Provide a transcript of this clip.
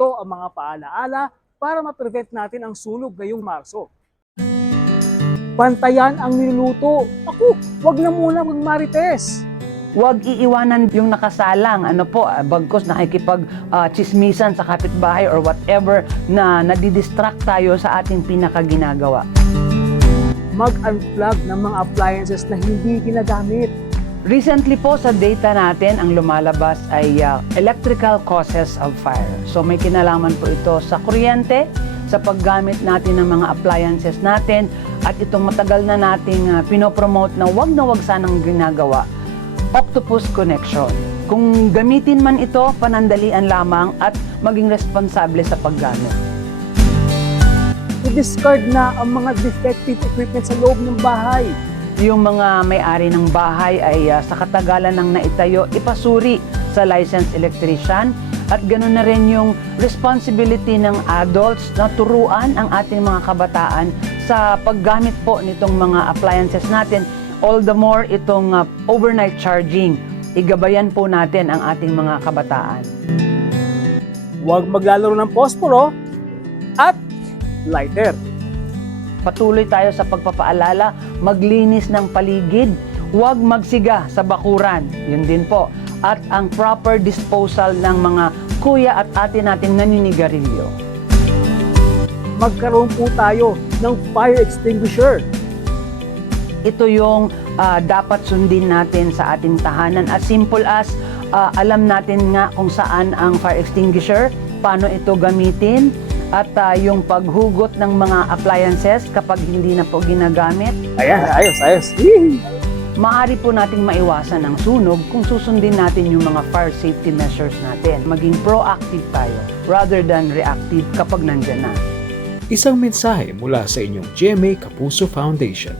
ito ang mga paalaala para ma-prevent natin ang sunog ngayong Marso. Bantayan ang niluluto. Ako, wag na muna magmarites. Huwag iiwanan yung nakasalang, bagkos chismisan sa kapitbahay or whatever na nadidistract tayo sa ating pinakaginagawa. Mag-unplug ng mga appliances na hindi ginagamit. Recently po sa data natin, ang lumalabas ay electrical causes of fire. So may kinalaman po ito sa kuryente, sa paggamit natin ng mga appliances natin, at itong matagal na nating pinopromote na wag sanang ginagawa. Octopus connection. Kung gamitin man ito, panandalian lamang at maging responsable sa paggamit. I-discard na ang mga defective equipment sa loob ng bahay. Yung mga may-ari ng bahay ay sa katagalan ng naitayo, ipasuri sa licensed electrician, at ganoon na rin yung responsibility ng adults na turuan ang ating mga kabataan sa paggamit po nitong mga appliances natin. All the more itong overnight charging, igabayan po natin ang ating mga kabataan. Huwag maglalaro ng posporo at lighter. Patuloy tayo sa pagpapaalala, maglinis ng paligid, huwag magsiga sa bakuran, yun din po. At ang proper disposal ng mga kuya at ate nating naninigarilyo. Magkaroon po tayo ng fire extinguisher. Ito yung dapat sundin natin sa ating tahanan. As simple as alam natin nga kung saan ang fire extinguisher, paano ito gamitin, at yung paghugot ng mga appliances kapag hindi na po ginagamit. Ayan, ayos. Maaari po nating maiwasan ang sunog kung susundin natin yung mga fire safety measures natin. Maging proactive tayo rather than reactive kapag nandyan na. Isang mensahe mula sa inyong GMA Kapuso Foundation.